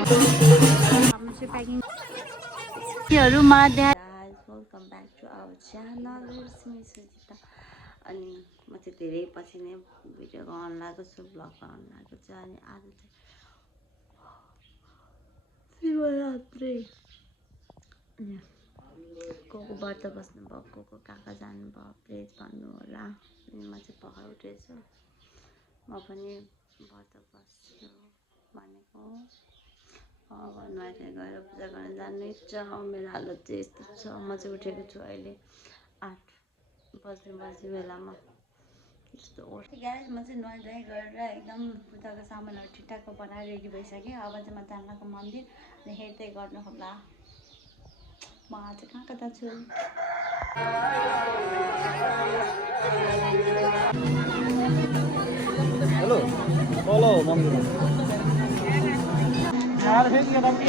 हाम्रो चाहिँ प्याकिङहरूमा welcome back to our channel Sujita. अनि म चाहिँ धेरै पछि नै भिडियो बनाउन लागेको छु, भ्लग बनाउन लागेको छु। अनि आज चाहिँ शिवरात्रि, अनि को व्रत बस्नुभयो, को कहाँ जानुभयो प्लिज भन्नु होला। अनि म चाहिँ भर्खर उठेछु, म पनि व्रत बस्छु भनेको। नुहाइ गएर पूजा गर्न जाने छ। मेरो हालत चाहिँ यस्तो छ। म चाहिँ उठेको छु अहिले 8 बज्ने बेलामा। यस्तो गाइस, म चाहिँ नुहाइ गरेर एकदम पूजाको सामानहरू ठिकठाक बनाएर रेडी भइसकेँ। अब चाहिँ म जान लागेको मन्दिर। अनि हेर्दै गर्नु होला म आज कहाँ कता छु। हेलो बोलो मम्मी यार फेरि यता पनि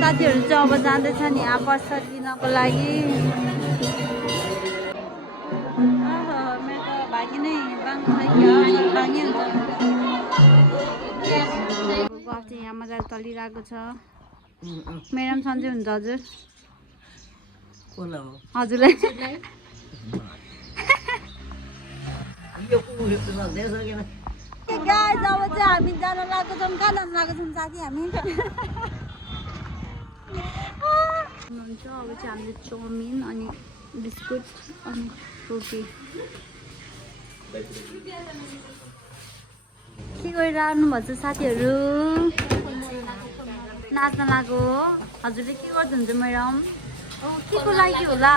साथीहरू चाहिँ अब जाँदैछ नि यहाँ प्रसाद लिनको लागि। मेरो त भागी नै भागी हुन्छ। चाहिँ यहाँ मजाले चलिरहेको छ। मेरो पनि सन्चै हुन्छ हजुर। हजुरलाई गाइस, अब चाहिँ हामी जान लागेको छौँ। कहाँ जान लागेको छौँ साथी हामी? हुनुहुन्छ अब चाहिँ हामीले चाउमिन अनि बिस्कुट अनि रोटी के गरिरहनु भएको छ साथीहरू? नाच्न लाग्यो। हजुरले के गर्नुहुन्छ म्याडम? के को लागि होला?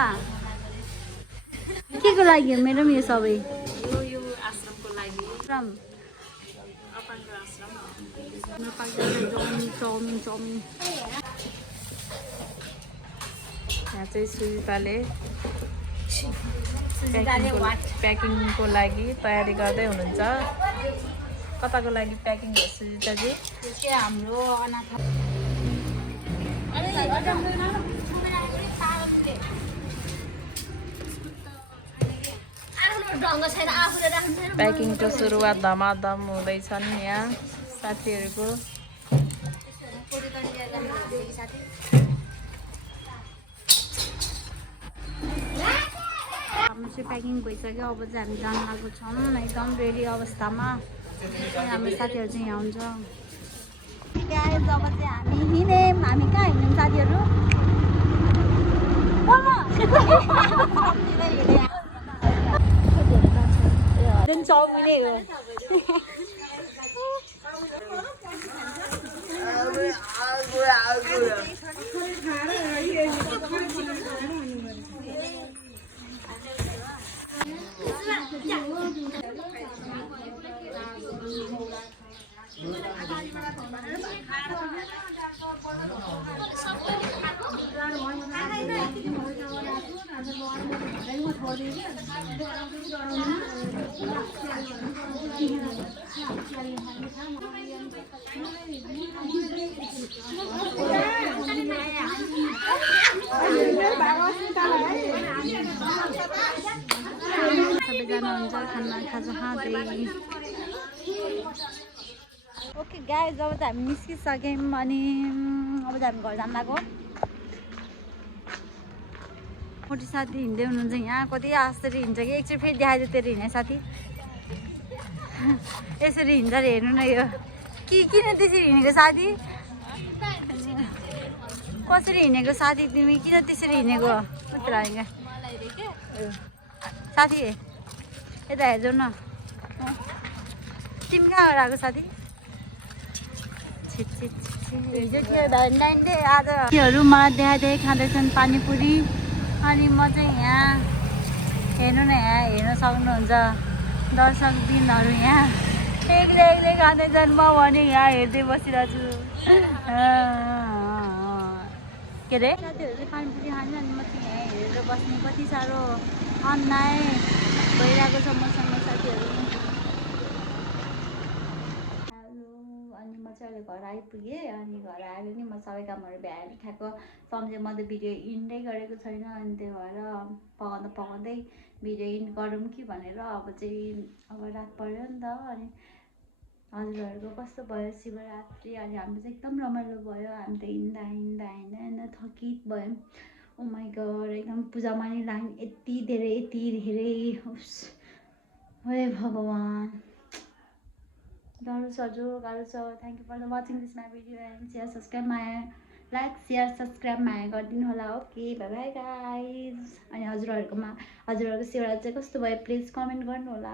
के को लागि हो म्याडम यो सबै? यो आश्रमको लागि। चाउमिन यहाँ चाहिँ सुजिताले प्याकिङको लागि तयारी गर्दै हुनुहुन्छ। कताको लागि प्याकिङ हो सुजिताजी? हाम्रो अनाथ प्याकिङको सुरुवात धमाधम हुँदैछन् यहाँ साथीहरूको। हाम्रो चाहिँ प्याकिङ भइसक्यो। अब चाहिँ हामी जान लागेको छौँ एकदम रेडी अवस्थामा। हाम्रो साथीहरू चाहिँ यहाँ हुन्छ। गाइस, अब चाहिँ हामी हिँड्यौँ। हामी कहाँ हिँड्यौँ साथीहरू? चाउमिनै हो। सबैजना हुन्छ खाजा खाँदै। ओके गाइस, अब चाहिँ हामी निस्किसक्यौँ। अनि अब चाहिँ हामी घर जान लागेको। मोटी साथी हिँड्दै हुनुहुन्छ यहाँ। कति आस्ते हिँड्छ कि एकचोटि फेरि देखाइदियो तेरो हिँड्ने साथी। यसरी हिँड्छ अरे, हेर्नु न यो। किन त्यसरी हिँडेको साथी? कसरी हिँडेको साथी तिमी? किन त्यसरी हिँडेको? साथी यता हेर्छौ न। तिमी कहाँ गएको साथी? आजहरू मलाई देखाइ खाँदैछन् पानीपुरी। अनि म चाहिँ यहाँ हेर्नु न, यहाँ हेर्न सक्नुहुन्छ दर्शक दिनहरू यहाँ एक्लै खाँदैछन्। म भने यहाँ हेर्दै बसिरहेको छु। के अरे साथीहरू चाहिँ पानीपुरी खान्छ। अनि म चाहिँ यहाँ हेरेर बस्ने। कति साह्रो अन्याय भइरहेको छ मसँग साथीहरू। हेलो, अनि म चाहिँ अहिले घर आइपुगेँ अनि घर आएर नि म सबै कामहरू भ्याएर ठ्याक्क सम्झेँ म त भिडियो इन्डै गरेको छैन अनि त्यही भएर पकाउँदै भिडियो इन्ड गरौँ कि भनेर अब चाहिँ अब रात पऱ्यो नि त अनि हजुरहरूको कस्तो भयो शिवरात्रि अनि हाम्रो चाहिँ एकदम रमाइलो भयो हामी त हिँड्दा थकित भयौँ ओ माई गड एकदम पूजामा नि लाइन यति धेरै उस हे भगवान् गाह्रो छ thank you for watching this my video and share subscribe my like share subscribe माया गरिदिनु होला ओके बाई बाई गाइज अनि हजुरहरूको शिवरात्रि चाहिँ कस्तो भयो प्लिज कमेन्ट गर्नु होला।